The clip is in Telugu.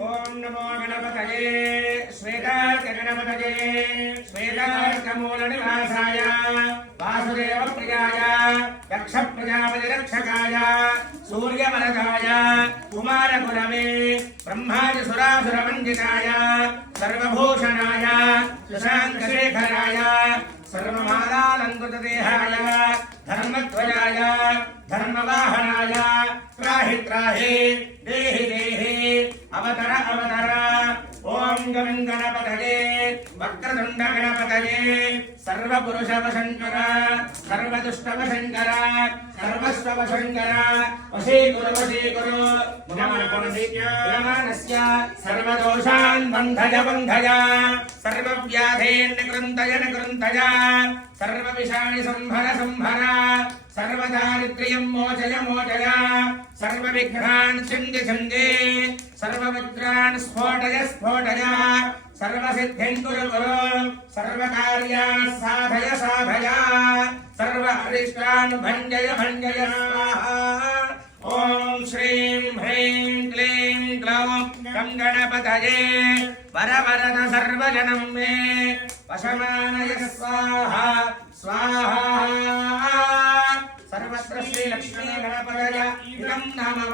ఓం నమో గణపతయే శ్వేతార్క గణపతయే శ్వేతార్కమూల నివాసాయ వాసుదేవ ప్రియాయ యక్ష ప్రజాపతి రక్షకాయ సూర్యవరదాయ కుమార గురవే బ్రహ్మాది సురాసుర వందితాయ సర్వభూషణాయ శశాంక శేఖరాయ సర్వమాలాలంకృత దేహాయ ధర్మధ్వజాయ ధర్మవాహనాయ త్రాహి త్రాహి దేహి దేహి అవతర అవతర ఓం గం గణపతయే వక్రతుండ గణపతయే సర్వపురుషవశంకర సర్వదుష్టవశంకర సర్వస్వవశంకర వశీకురు వశీకురు యమానస్య సర్వదోషాన్ బంధయ బంధయ సర్వవ్యాధేన్ నికృంతయ నికృంతయ సర్వవిషాణి సంహర సంహర సర్వదారిద్ర్యం మోచయ మోచయ సర్వవిఘ్నాన్ ఛింది ఛింది సర్వవిఘ్నాన్ స్ఫోటయ స్ఫోటయ సర్వసిద్ధిం కురు కురు సర్వకార్యాన్ సాధయ సాధయ సర్వ అరిష్టాన్ భంజయ భంజయ స్వాహా ఓం శ్రీం హ్రీం క్లీం గ్లౌం గం గణపతయే వరవరద సర్వజనం మే వశమానయ స్వాహా స్వాహా సర్వత్ర శ్రీ లక్ష్మీ గణపతయ ఇదం నమః